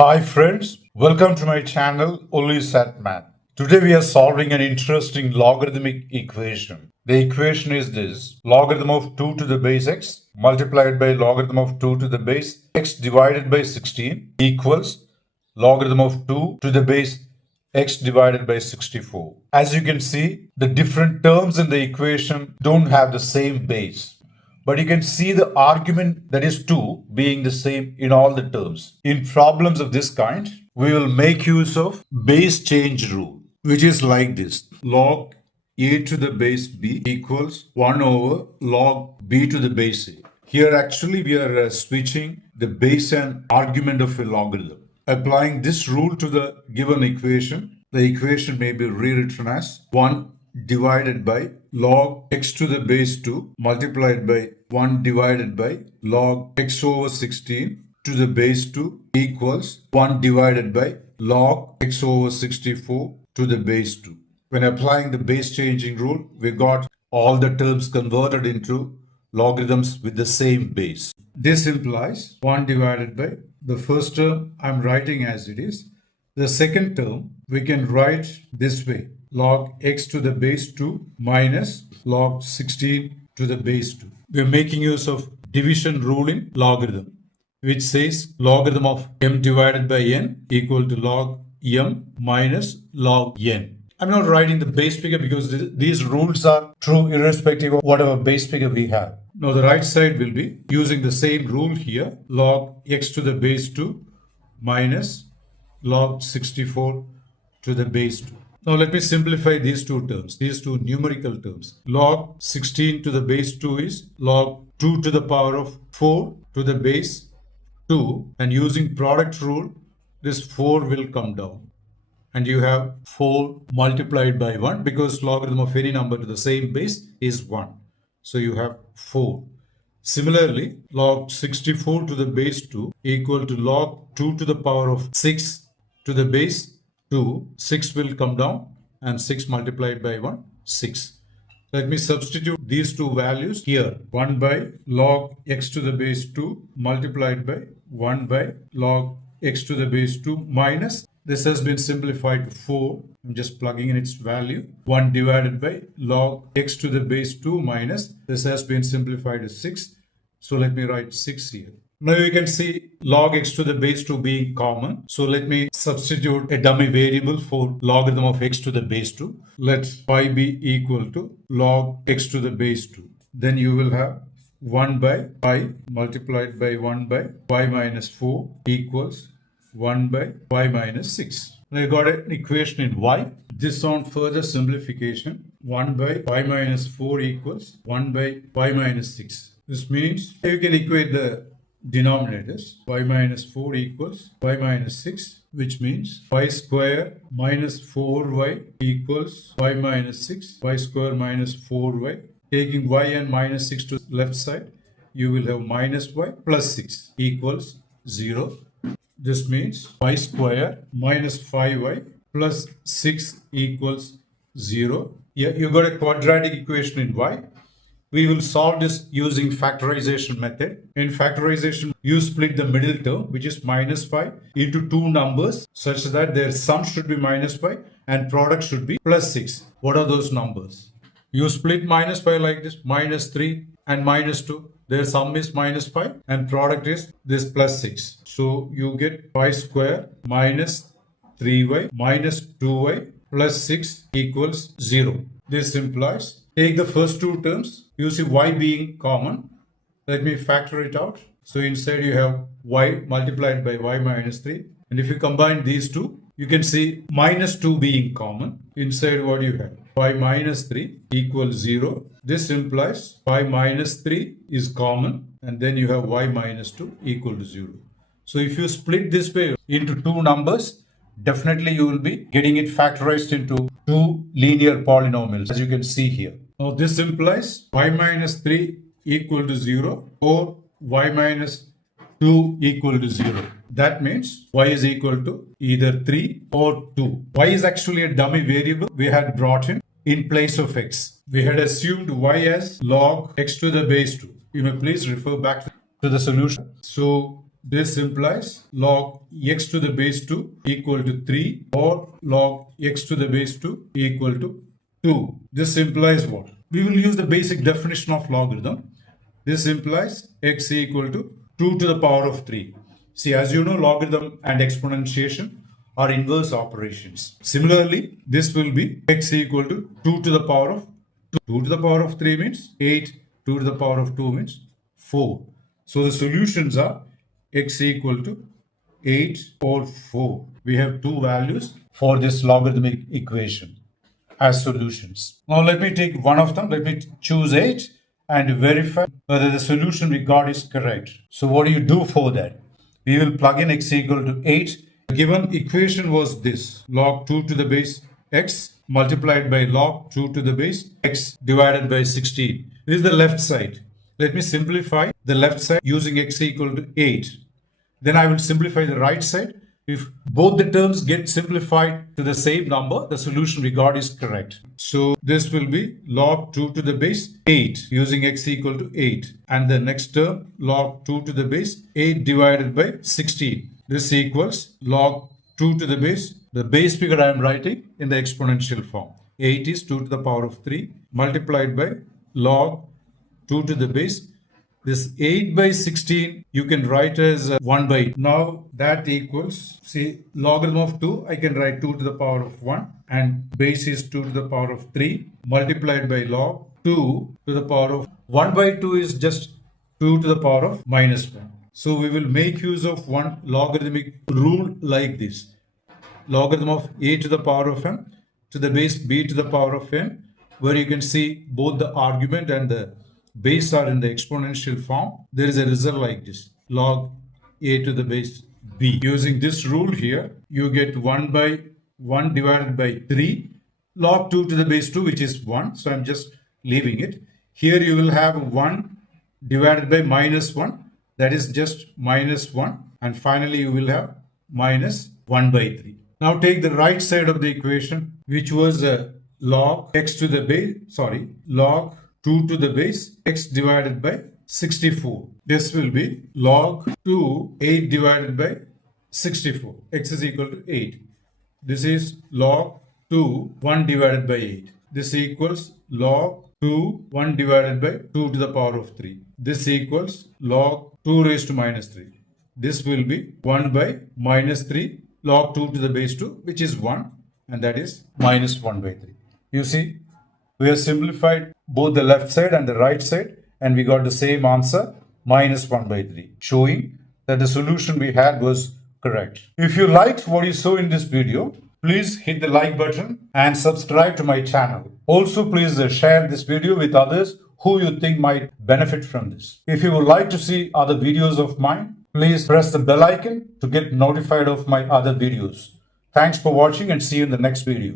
Hi friends, welcome to my channel Olympiad Math. Today we are solving an interesting logarithmic equation. The equation is this: logarithm of 2 to the base x multiplied by logarithm of 2 to the base x divided by 16 equals logarithm of 2 to the base x divided by 64. As you can see, the different terms in the equation don't have the same base. But you can see the argument, that is 2, being the same in all the terms. In problems of this kind, we will make use of base change rule, which is like this: log a to the base b equals 1 over log b to the base a. Here actually we are switching the base and argument of a logarithm. Applying this rule to the given equation, the equation may be rewritten as 1 divided by log x to the base 2 multiplied by 1 divided by log x over 16 to the base 2 equals 1 divided by log x over 64 to the base 2. When applying the base changing rule, we got all the terms converted into logarithms with the same base. This implies 1 divided by the first term I'm writing as it is. The second term we can write this way: log x to the base 2 minus log 16 to the base 2. We're making use of division rule in logarithm, which says logarithm of m divided by n equal to log m minus log n. I'm not writing the base figure because these rules are true irrespective of whatever base figure we have. Now the right side will be using the same rule here: log x to the base 2 minus log 64 to the base 2. Now let me simplify these two terms, these two numerical terms. Log 16 to the base 2 is log 2 to the power of 4 to the base 2, and using product rule, this 4 will come down. And you have 4 multiplied by 1 because logarithm of any number to the same base is 1. So you have 4. Similarly, log 64 to the base 2 equal to log 2 to the power of 6 to the base 2. 6 will come down, and 6 multiplied by 1, 6. Let me substitute these two values here. 1 by log x to the base 2 multiplied by 1 by log x to the base 2 minus, this has been simplified to 4. I'm just plugging in its value. 1 divided by log x to the base 2 minus, this has been simplified to 6. So let me write 6 here. Now you can see log x to the base 2 being common. So let me substitute a dummy variable for logarithm of x to the base 2. Let phi be equal to log x to the base 2. Then you will have 1 by pi multiplied by 1 by y minus 4 equals 1 by y minus 6. Now you got an equation in y. This on further simplification, 1 by y minus 4 equals 1 by y minus 6. This means you can equate the denominators. Y minus 4 equals y minus 6, which means y square minus 4y equals y minus 6, y square minus 4y. Taking y and minus 6 to left side, you will have minus y plus 6 equals 0. This means y square minus 5y plus 6 equals 0. Yeah, you got a quadratic equation in y. We will solve this using factorization method. In factorization, you split the middle term, which is minus 5, into two numbers such that their sum should be minus 5 and product should be plus 6. What are those numbers? You split minus 5 like this: minus 3 and minus 2. Their sum is minus 5 and product is this plus 6. So you get y square minus 3y minus 2y plus 6 equals 0. This implies, take the first two terms, you see y being common. Let me factor it out. So inside you have y multiplied by y minus 3. And if you combine these two, you can see minus 2 being common. Inside what you have? Y minus 3 equals 0. This implies y minus 3 is common, and then you have y minus 2 equal to 0. So if you split this way into two numbers, definitely you will be getting it factorized into two linear polynomials, as you can see here. Now this implies y minus 3 equal to 0 or y minus 2 equal to 0. That means y is equal to either 3 or 2. Y is actually a dummy variable we had brought in place of x. We had assumed y as log x to the base 2. You may please refer back to the solution. So this implies log x to the base 2 equal to 3 or log x to the base 2 equal to 2. This implies what? We will use the basic definition of logarithm. This implies x equal to 2 to the power of 3. See, as you know, logarithm and exponentiation are inverse operations. Similarly, this will be x equal to 2 to the power of 2. 2 to the power of 3 means 8. 2 to the power of 2 means 4. So the solutions are x equal to 8 or 4. We have two values for this logarithmic equation as solutions. Now let me take one of them. Let me choose 8 and verify whether the solution we got is correct. So what do you do for that? We will plug in x equal to 8. The given equation was this: log 2 to the base x multiplied by log 2 to the base x divided by 16. This is the left side. Let me simplify the left side using x equal to 8. Then I will simplify the right side. If both the terms get simplified to the same number, the solution we got is correct. So this will be log 2 to the base 8 using x equal to 8. And the next term, log 2 to the base 8 divided by 16. This equals log 2 to the base figure I am writing in the exponential form. 8 is 2 to the power of 3 multiplied by log 2 to the base. This 8 by 16 you can write as 1 by 8. Now that equals, see, logarithm of 2, I can write 2 to the power of 1 and base is 2 to the power of 3 multiplied by log 2 to the power of 1 by 2 is just 2 to the power of minus 1. So we will make use of one logarithmic rule like this. Logarithm of a to the power of m to the base b to the power of n, where you can see both the argument and the base are in the exponential form. There is a result like this: log a to the base b. Using this rule here, you get 1 by 1 divided by 3 log 2 to the base 2, which is 1. So I'm just leaving it. Here you will have 1 divided by minus 1, that is just minus 1. And finally you will have minus 1 by 3. Now take the right side of the equation, which was log x to the base, log 2 to the base x divided by 64. This will be log 2 8 divided by 64. X is equal to 8. This is log 2 1 divided by 8. This equals log 2 1 divided by 2 to the power of 3. This equals log 2 raised to minus 3. This will be 1 by minus 3 log 2 to the base 2, which is 1, and that is minus 1 by 3. You see, we have simplified both the left side and the right side, and we got the same answer, minus 1 by 3, showing that the solution we had was correct. If you liked what you saw in this video, please hit the like button and subscribe to my channel. Also, please share this video with others who you think might benefit from this. If you would like to see other videos of mine, please press the bell icon to get notified of my other videos. Thanks for watching and see you in the next video.